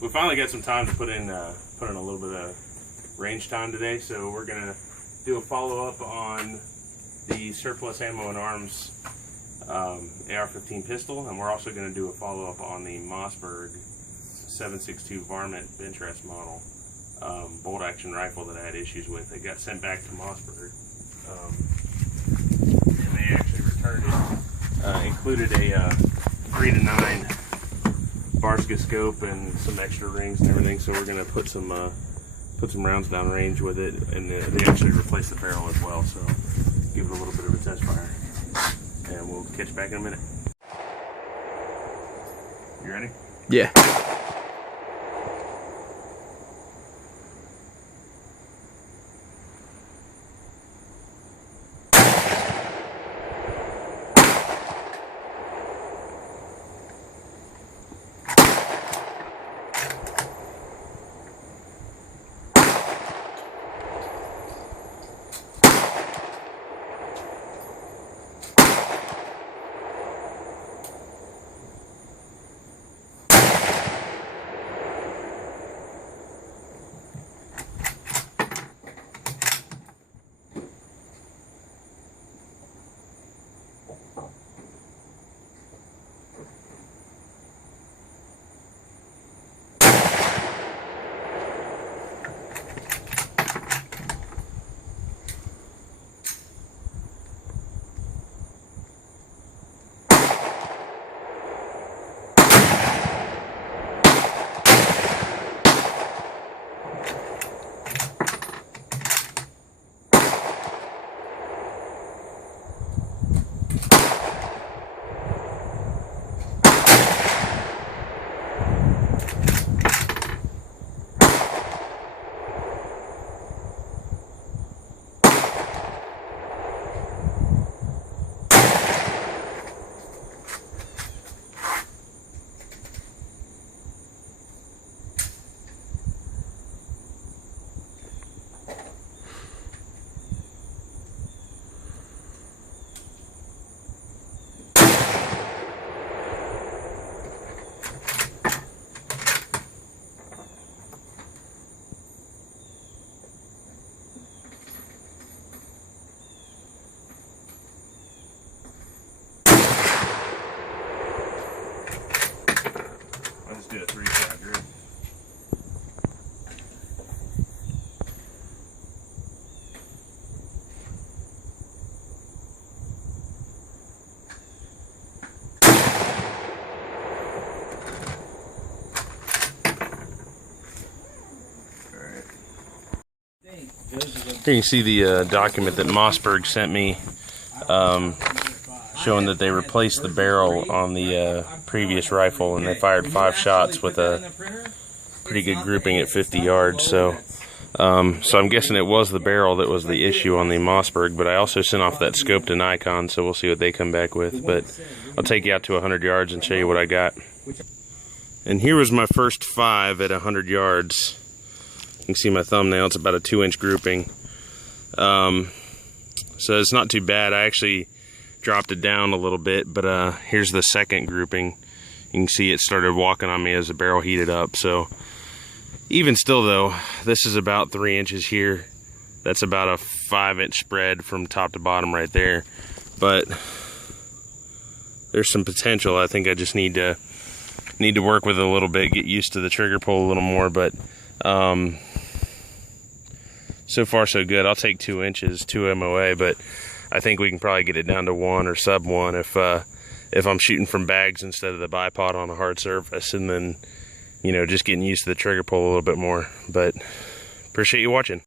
we finally got some time to put in a little bit of range time today, so we're gonna do a follow-up on the surplus ammo and arms AR-15 pistol, and we're also gonna do a follow-up on the Mossberg 7.62 Varmint bench rest model bolt action rifle that I had issues with. It got sent back to Mossberg, and they actually returned it. Included a 3 to 9 Barska scope and some extra rings and everything. So we're gonna put some rounds down range with it, and they actually replaced the barrel as well. So give it a little bit of a test fire, and we'll catch you back in a minute. You ready? Yeah. Do a 3-shot grip. Here you can see the document that Mossberg sent me, showing that they replaced the barrel on the previous rifle, and they fired 5 shots with a pretty good grouping at 50 yards. So I'm guessing it was the barrel that was the issue on the Mossberg, but I also sent off that scope to Nikon, so we'll see what they come back with. But I'll take you out to 100 yards and show you what I got. And here was my first 5 at 100 yards. You can see my thumbnail, it's about a 2-inch grouping. So it's not too bad. I actually dropped it down a little bit, but here's the second grouping. You can see it started walking on me as the barrel heated up. So even still though, this is about 3 inches here. That's about a 5-inch spread from top to bottom right there. But there's some potential. I think I just need to work with it a little bit, get used to the trigger pull a little more. But so far so good. I'll take 2 inches, 2 MOA, but I think we can probably get it down to 1 or sub 1 if I'm shooting from bags instead of the bipod on a hard surface, and then, you know, just getting used to the trigger pull a little bit more. But appreciate you watching.